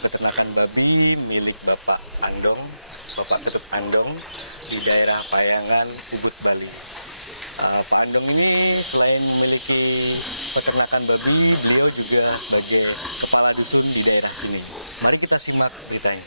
Peternakan babi milik Bapak Andong, Bapak Ketut Andong di daerah Payangan, Ubud, Bali. Pak Andong ini selain memiliki peternakan babi, beliau juga sebagai kepala dusun di daerah sini. Mari kita simak beritanya.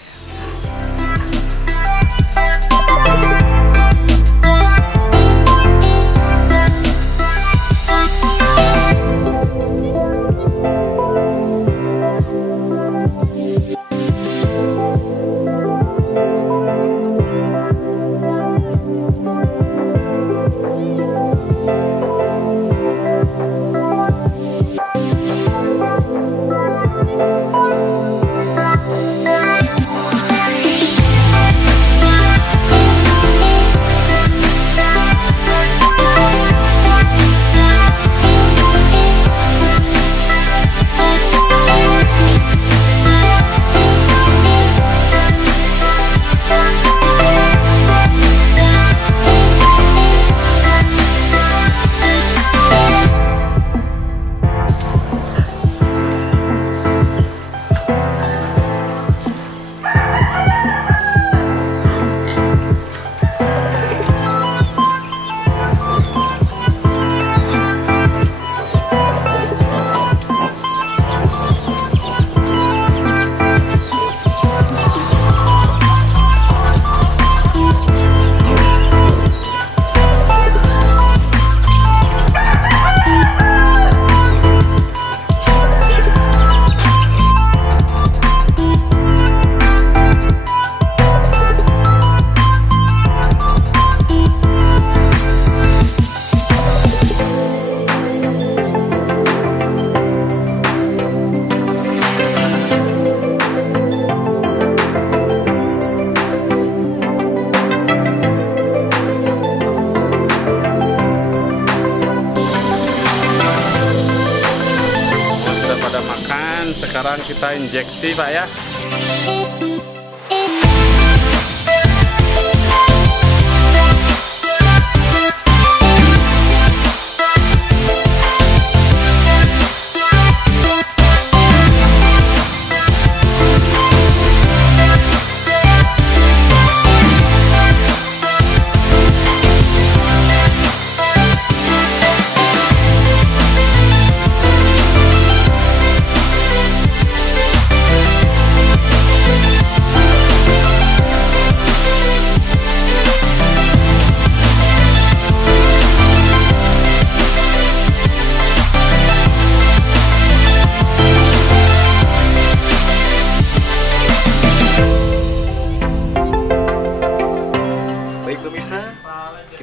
Sekarang kita injeksi, Pak, ya.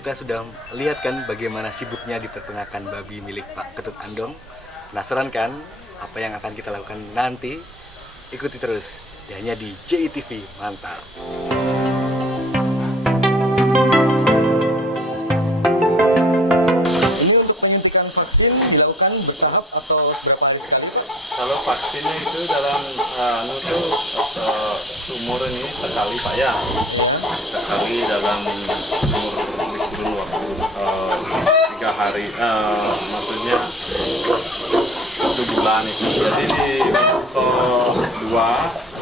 Kita sudah lihat kan bagaimana sibuknya di peternakan babi milik Pak Ketut Andong. Penasaran kan apa yang akan kita lakukan nanti? Ikuti terus hanya di JITV. Mantap. Ini untuk penyuntikan vaksin dilakukan bertahap atau berapa hari sekali, Pak? Kalau vaksinnya itu dalam umur ini sekali, Pak, ya. Sekali dalam umur kurun waktu 3 hari, maksudnya 1 bulan itu. Jadi di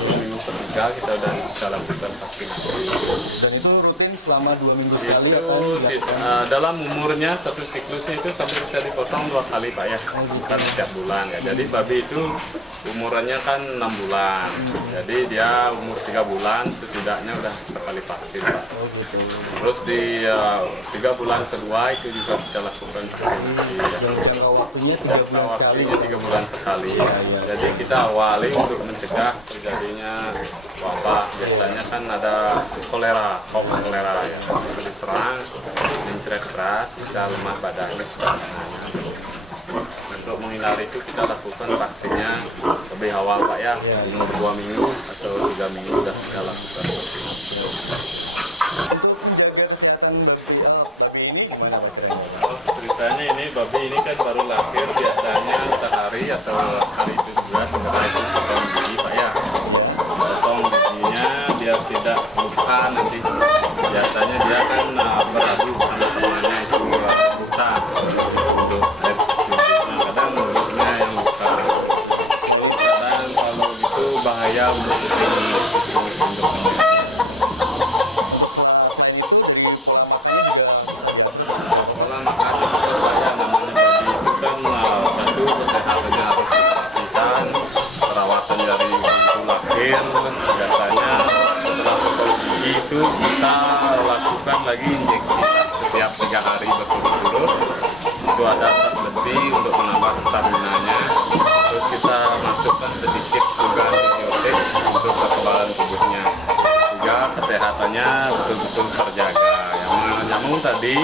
minggu ketiga kita udah bisa lakukan vaksinasi. Dan itu rutin selama 2 minggu sekali? Dalam umurnya satu siklusnya itu sampai bisa dipotong 2 kali, Pak, ya. Bukan setiap bulan, ya. Jadi babi itu umurannya kan 6 bulan. Jadi dia umur 3 bulan setidaknya udah kali vaksin, Pak. Oh gitu. Terus di 3 bulan kedua itu juga kita lakukan vaksinasi. Yang jangka waktunya 3 bulan sekali. Waktunya 3 bulan sekali. Jadi kita awali untuk mencegah terjadinya wabah. Biasanya kan ada kolera ya. Kalau diserang, mencret keras, bisa lemah badannya. Untuk menghindari itu kita lakukan vaksinnya lebih awal, Pak ya, umur 2 minggu atau 3 minggu sudah kita lakukan vaksinasi. Untuk menjaga kesehatan babi ini gimana Pak kira-kira? Oh, ceritanya ini babi ini kan baru lahir, biasanya sehari atau hari itu juga setelah itu potong gigi, Pak ya. Potong giginya biar tidak luka nanti. Biasanya dia kan beradu sama temannya itu buta untuk air susu. Nah, kadang mulutnya yang luka. Terus kadang kalau gitu bahaya untuk induknya. Selain itu dari pola makannya juga Pola makan itu bahaya, namanya babi itu kan satu kesehatannya harus diperhatikan, perawatan dari waktu lahir. Biasanya setelah potong gigi itu kita lakukan lagi injeksi setiap 3 hari berturut-turut. Itu ada zat besi untuk menambah staminanya. Terus kita masukkan sedikit juga antibiotik untuk kekebalan tubuhnya. Juga kesehatannya betul-betul terjaga. Yang menyambung tadi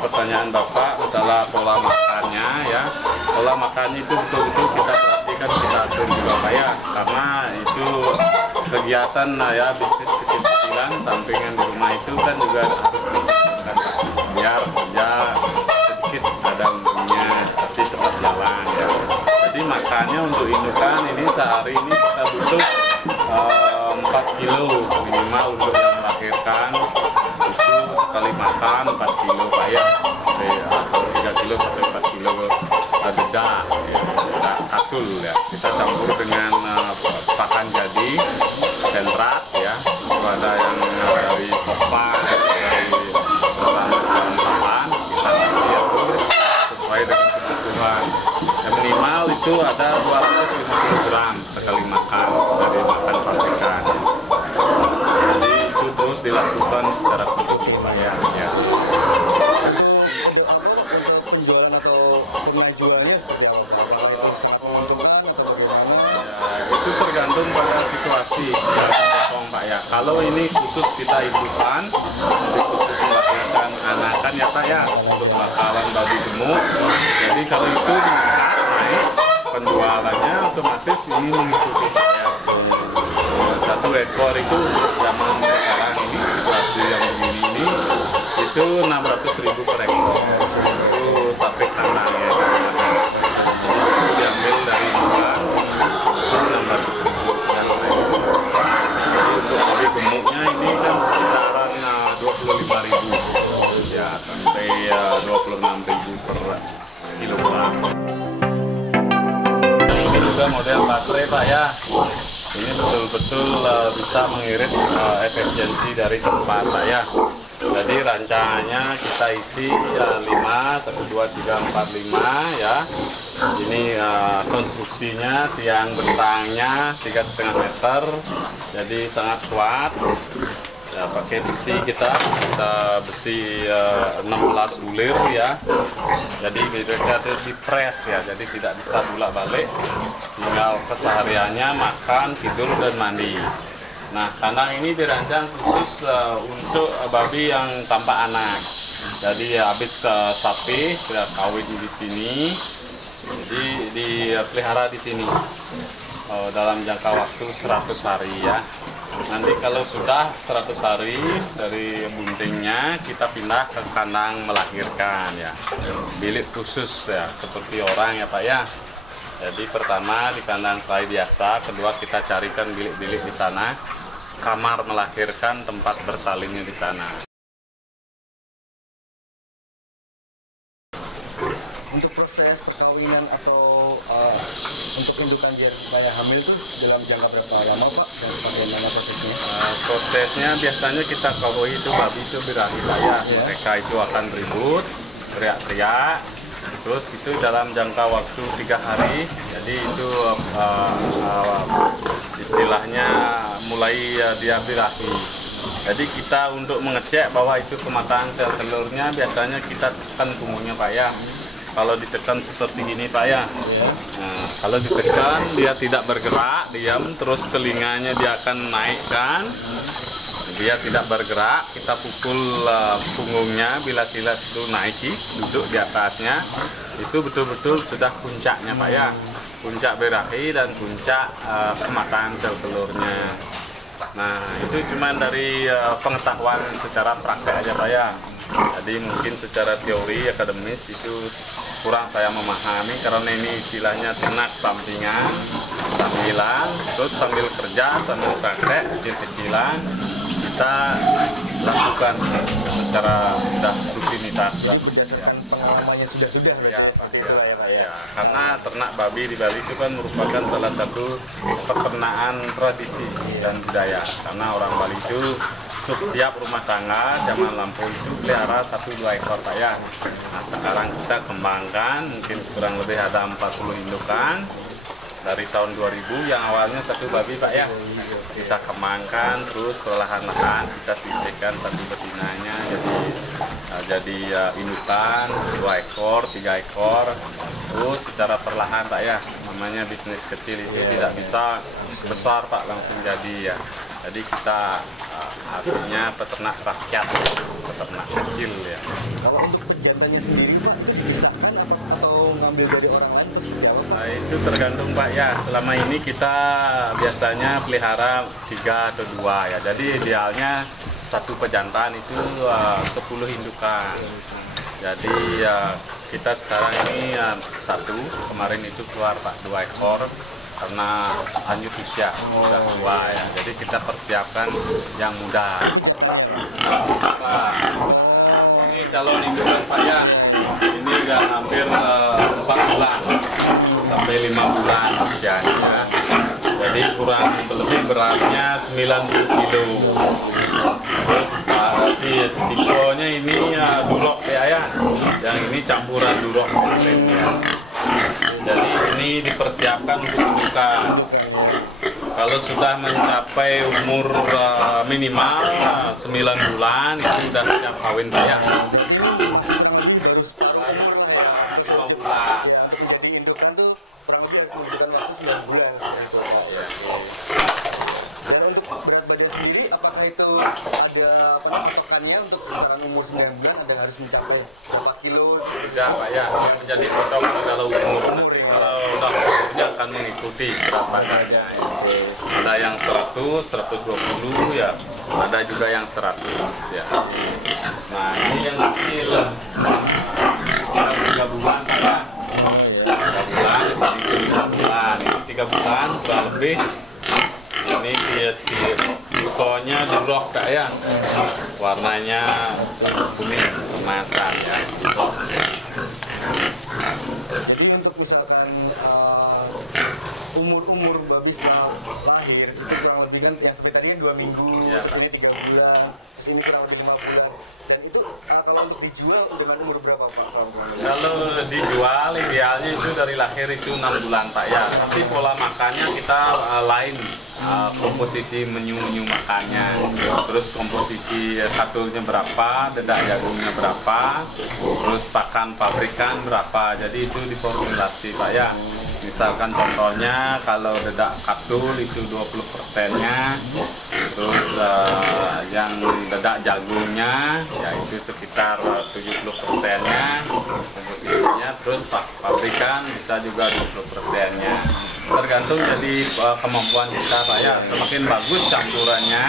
pertanyaan Bapak masalah pola makannya ya. Pola makannya itu betul-betul kita perhatikan, kita atur juga Pak ya. Karena itu kegiatan ya, bisnis kecil-kecilan sampingan di rumah itu kan juga harus dilakukan biar kerja sedikit ada untungnya tapi tetap jalan ya. Jadi makannya untuk indukan ini sehari ini kita butuh 4 kilo minimal untuk yang melahirkan. Itu sekali makan 4 kilo Pak ya, atau 3 kilo sampai 4 kilo dedak ya, dedak katul ya. Kita campur dengan pakan jadi sentrat ya, ada yang dari kopak, dari macam papan, kita kasih atur sesuai dengan kebutuhan. Yang minimal itu ada 250 gram sekali makan dari makan pabrikan. Jadi itu terus dilakukan secara khusus Pak ya. Untuk penjualan atau pengajuannya seperti apa Pak? Apakah itu sangat menguntungkan atau bagaimana? Ya, itu tergantung pada situasi potong Pak ya. Kalau ini khusus kita ibukan, jadi khusus melahirkan anakan ya Pak ya, untuk bakalan babi gemuk. Jadi kalau itu meningkat naik penjualannya otomatis ini mengikuti Pak ya. 1 ekor itu zaman sekarang ini situasi yang begini ini itu 600.000 per ekor. Itu sapi kandang ya sebenarnya. Itu diambil dari bulan 600.000 per ekor. Jadi untuk babi gemuknya ini kan sekitaran 25.000 ya sampai 26.000 per kilogram. Ini juga model baterai Pak ya. Ini betul-betul bisa mengirit efisiensi dari tempat Pak ya. Jadi rancangannya kita isi 5, 1, 2, 3, 4, 5 ya. Ini konstruksinya, tiang bentangnya 3,5 meter. Jadi sangat kuat. Ya, pakai besi kita bisa besi 16 bulir ya. Jadi mereka di press ya, jadi tidak bisa bolak-balik. Tinggal kesehariannya makan, tidur dan mandi. Nah, kandang ini dirancang khusus untuk babi yang tanpa anak. Jadi habis sapi kita kawin di sini, jadi dipelihara di sini dalam jangka waktu 100 hari ya. Nanti kalau sudah 100 hari dari buntingnya kita pindah ke kandang melahirkan ya, bilik khusus ya seperti orang ya Pak ya. Jadi pertama di kandang selai biasa, kedua kita carikan bilik-bilik di sana, kamar melahirkan, tempat bersalinnya di sana. Untuk proses perkawinan atau untuk indukan supaya hamil tuh dalam jangka berapa lama Pak? Dan bagaimana prosesnya? Prosesnya biasanya kita kawin itu babi itu birahi Pak ya. Mereka itu akan ribut, teriak-teriak. Terus itu dalam jangka waktu 3 hari. Jadi itu istilahnya mulai dia birahi. Jadi kita untuk mengecek bahwa itu kematangan sel telurnya biasanya kita tekan punggungnya Pak ya. Kalau ditekan seperti ini Pak ya. Nah, kalau ditekan dia tidak bergerak, diam, terus telinganya dia akan naikkan. Dia tidak bergerak, kita pukul punggungnya bila kilat itu naiki, duduk di atasnya. Itu betul-betul sudah puncaknya Pak ya. Puncak birahi dan puncak kematangan sel telurnya. Nah, itu cuma dari pengetahuan secara praktek aja Pak ya. Jadi mungkin secara teori akademis itu kurang saya memahami karena ini istilahnya ternak sampingan, sambilan, terus sambil kerja, sambil praktek, kecil-kecilan kita lakukan secara sudah rutinitas. Jadi berdasarkan pengalamannya sudah Ya, seperti itu ya Pak ya. karena ternak babi di Bali itu kan merupakan salah satu peternakan tradisi dan budaya. Karena orang Bali itu setiap rumah tangga zaman lampau itu pelihara 1-2 ekor Pak ya. Nah, sekarang kita kembangkan mungkin kurang lebih ada 40 indukan. Dari tahun 2000 yang awalnya 1 babi Pak ya, kita kembangkan terus perlahan-lahan kita sisihkan 1 betinanya jadi indukan 2 ekor 3 ekor terus secara perlahan Pak ya. Namanya bisnis kecil itu tidak bisa besar Pak langsung jadi ya. Jadi kita artinya peternak rakyat, peternak kecil ya. Kalau untuk pejantannya sendiri Pak, itu dipisahkan atau ngambil dari orang lain atau seperti apa Pak? Nah, itu tergantung Pak ya. Selama ini kita biasanya pelihara 3 atau 2 ya. Jadi idealnya 1 pejantan itu 10 indukan. Jadi kita sekarang ini 1, kemarin itu keluar Pak 2 ekor. Karena lanjut usia sudah tua ya, jadi kita persiapkan yang muda. Ini calon indukan Pak ya, ini udah hampir 4 bulan sampai 5 bulan usianya. Jadi kurang lebih beratnya 90 kilo. Terus tipenya ini durok ya, yang ini campuran durok ya. Jadi ini dipersiapkan untuk indukan. Kalau sudah mencapai umur minimal 9 bulan itu sudah siap kawin Pak ya. Baru separuh untuk menjadi indukan tuh kurang lebih harus membutuhkan waktu 9 bulan seperti itu. Dan untuk berat badan sendiri, apakah itu ada patokannya untuk kisaran umur 9 bulan ada harus mencapai berapa kilo? Tidak Pak ya, yang menjadi patokan adalah umur. Kalau udah umurnya akan mengikuti berat badannya. Ada yang 100, 120 ya, ada juga yang 100 ya. Nah ini yang kecil, 3 bulan Pak ya. 3 bulan, ini 3 bulan, ini 3 bulan kurang lebih. Ini tipenya durok Kak ya, warnanya kuning kemasan ya. Jadi untuk misalkan umur babi setelah lahir itu kurang lebih kan yang sampai tadi kan 2 minggu, Ya. terus ini 3 bulan, terus ini kurang lebih 5 bulan. Dan itu kalau untuk dijual dengan umur berapa Pak? Kalau dijual idealnya itu dari lahir itu 6 bulan Pak ya. Tapi pola makannya kita lain, komposisi menu makannya. Terus komposisi katulnya berapa, dedak jagungnya berapa, terus pakan pabrikan berapa. Jadi itu diformulasi Pak ya. Misalkan contohnya kalau dedak katul itu 20%-nya, terus yang dedak jagungnya yaitu sekitar 70%-nya komposisinya, terus pabrikan bisa juga 20%-nya. Tergantung jadi kemampuan kita Pak ya. Semakin bagus campurannya,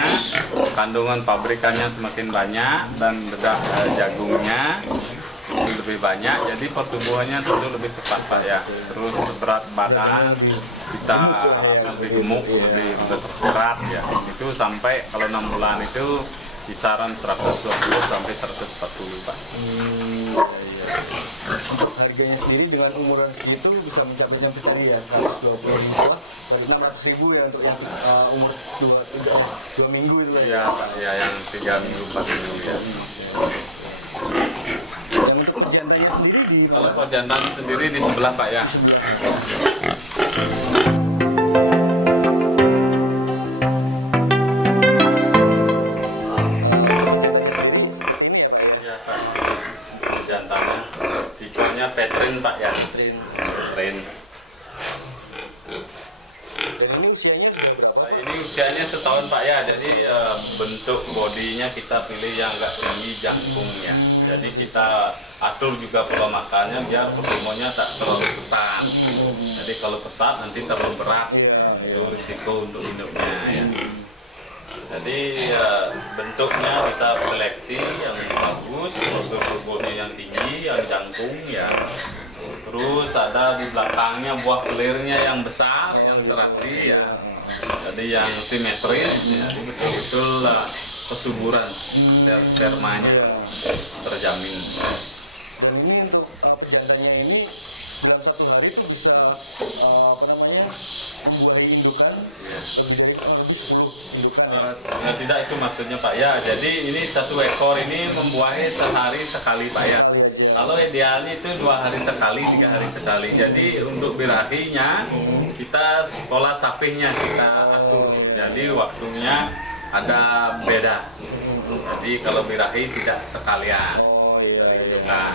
kandungan pabrikannya semakin banyak dan dedak jagungnya itu lebih banyak, jadi pertumbuhannya tentu lebih cepat Pak ya. Terus berat badan kita lebih gemuk, lebih berat ya. Itu sampai kalau 6 bulan itu kisaran 120 sampai 140 Pak. Untuk harganya sendiri dengan umuran segitu bisa mencapai sampai tadi ya 120 sampai 600.000 ya untuk yang umur 2 minggu itu lah ya Pak ya, yang 3 minggu 4 minggu ya. Yang untuk perjantannya sendiri Kalau perjantan sendiri di sebelah Pak ya. jantannya. Tipenya Petrin Pak ya. Petrin. Dan ini usianya sudah berapa? Nah, ini usianya setahun Pak ya. Jadi bentuk bodinya kita pilih yang agak tinggi jangkungnya. Jadi kita atur juga pola makannya biar pertemuannya tak terlalu pesat. Jadi kalau pesat nanti terlalu berat, itu risiko untuk hidupnya ya. Jadi bentuknya kita seleksi yang bagus, postur tubuhnya yang tinggi, yang jangkung ya. Terus ada di belakangnya buah kelirnya yang besar, yang serasi ya. Jadi yang simetris, ya, betul-betul kesuburan sel spermanya terjamin. Dan ini untuk pejantannya ini dalam satu hari itu bisa membuahi indukan lebih dari 10 indukan. Tidak, itu maksudnya Pak ya. Jadi ini satu ekor ini membuahi sehari sekali Pak ya. Kalau idealnya itu 2 hari sekali, 3 hari sekali. Jadi untuk birahinya kita pola sapihnya kita atur. Jadi waktunya ada beda. Jadi kalau birahi tidak sekalian. Nah,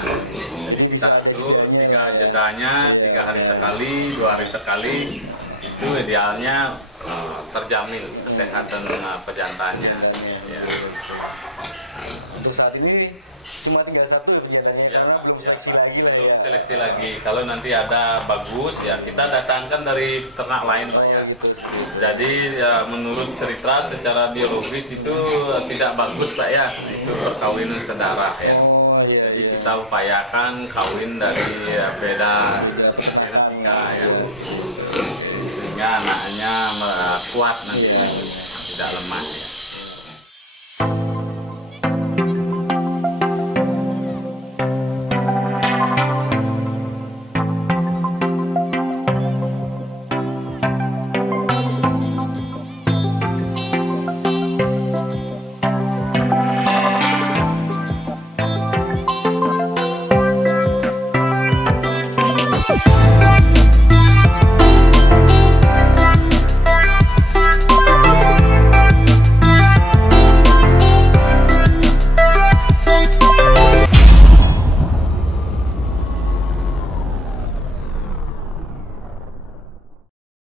jadi kita atur 3 jedanya, 3 hari sekali, 2 hari sekali. Itu idealnya terjamin kesehatan pejantannya. Ya. Untuk saat ini cuma tinggal satu pejantannya Ya, karena belum seleksi lagi lah belum ya. seleksi lagi. Kalau nanti ada bagus ya kita datangkan dari ternak lain Pak ya. Jadi ya, menurut cerita secara biologis itu tidak bagus Pak ya. Itu perkawinan sedarah ya. Jadi kita upayakan kawin dari beda genetika ya. Sehingga anaknya kuat nanti, tidak lemah.